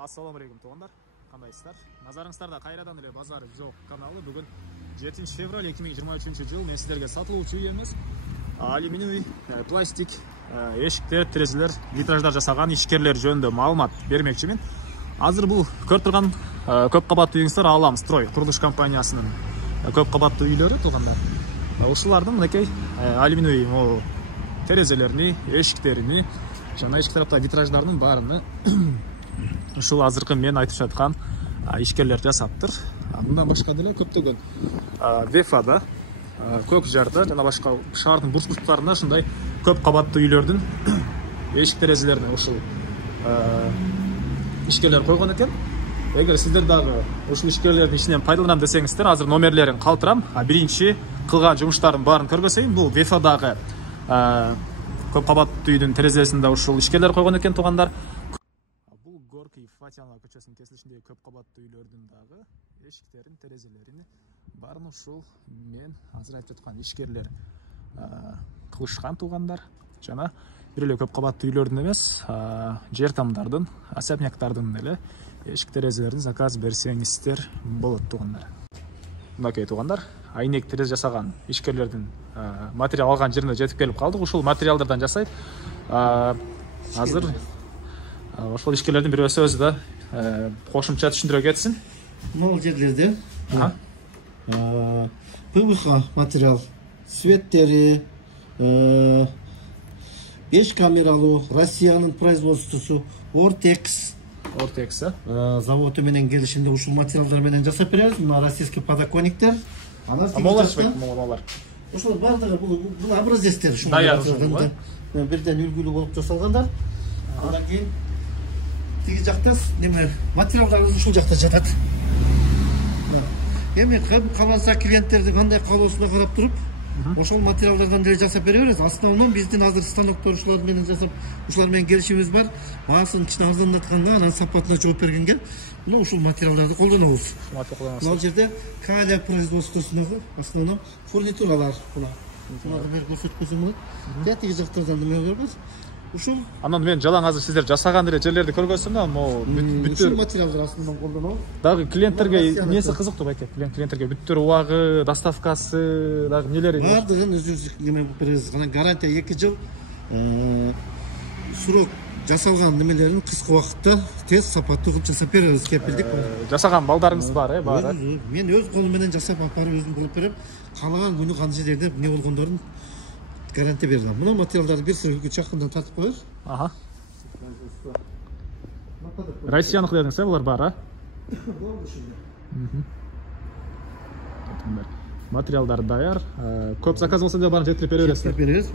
Assalamu алейкум туугандар. Кандайсыздар? Назарыңыздарда кайрадан эле базары жок каналы. Бүгүн 7 февраль 2023 жыл мен сиздерге сатылуучу үйөмүз алюминий пластик эшиктер, терезелер, витраждар жасаган ишкерлер жөнүндө маалымат бермекчимин. Азыр бул көрүп турган көп кабаттуу үйүңүздөр Алам Строй курулуш компаниясынын көп кабаттуу үйлөрү туугандар. Ушулардын мынакей алюминий терезелерини, эшиктерини жана эшик тарапта витраждардын баарыны ушул азыркы мен айтып жаткан ишкерлер жасаптыр. Мындан башка деле көптөгөн Вефада, Көк Жарда жана башка шаардын бурч-бурчтарында ушундай көп кабаттуу үйлөрдүн эшик терезелерине ушул ишкерлер койгон экен. Эгер сиздер дагы ушул ишкерлердин ичинен пайдаланам десеңиздер, азыр номерлерин калтырам. Биринчи кылган жумуштардын баарын көргөзөйүн. Бул Вефадагы көп кабаттуу үйдүн терезесинде ушул ишкерлер койгон экен туугандар. Бул Горький Фатьянова көчөсүнүн кесилишиндеги көп кабаттуу үйлөрдүн дагы эшиктерин, терезелерин баарын ушул мен азыр айтып жаткан ишкерлер кылышкан туугандар. Жана бир эле көп кабаттуу үйлөрдүн эмес, жер тамдардын, особняктардын эле эшик терезелерин заказ берсеңиздер болот туугандар. Мынакей туугандар, айнек терезе жасаган ишкерлердин материал алган жерине жетип келип калдык. Ушул материалдардан жасайт. Азыр ошол ишкерлердин бирөөсү өзү да кошумча түшүндүрө кетсин. Могул жерлерде ПВХ материал, светтери, 5 камералуу Россиянын производствосу Ортекс заводу менен келишимде ушул материалдар менен жасап беребиз. Мына российский подоконниктер. Молар. Ушул бардыгы бул образецтер ушул материалдардан бирден үлгүлүү болуп жасалгандар. Андан кийин тиги жакта неме материалдар ушул жакта жатат. Эми каласа клиенттерди кандай каалоосуна карап туруп, ошол материалдардан деле жасап бере беребиз. Основном биздин азыр станоктор ушулар менен жасап, ушулар менен келишимибиз бар. Баасын кичине арзандатканга, анан сапатына жооп бергенге, мына ушул материалдарды колдонобуз. Бул жерде Каля производствосундагы основном фурнитуралар булар. Буларды бер көрсөткөзүм болот. Тиги жактардан неме көрбөз. Ушул анан мен жалаң азыр сиздер жасаган эле жерлерди көргөзсөм да, ушул материалдар основном колдонобуз. Дагы клиенттерге эмеси кызыктуу байке. Клиенттерге бүттөр убагы, доставкасы, дагы нелери бардыгын өзүбүз неме беребиз. Анан гарантия 2 жыл. Сурок жасалган немелерин кыска убакытта тез сапаттуу кылып жасап беребиз, кепилдик бар. Жасаган балдарыңыз бар, баары. Мен өз колум менен жасап апарып өзүм кылып берем. Каалаган күнү кандай жерде эмне болгондорун гарантия берем. Мына материалдарды бир сыргы чакындан тартып коебуз. Россияныкы дедиңиз, булар бар, Материалдар даяр. Көп заказ болсо да баарын жеткирип беребиз. Жеткирип беребиз.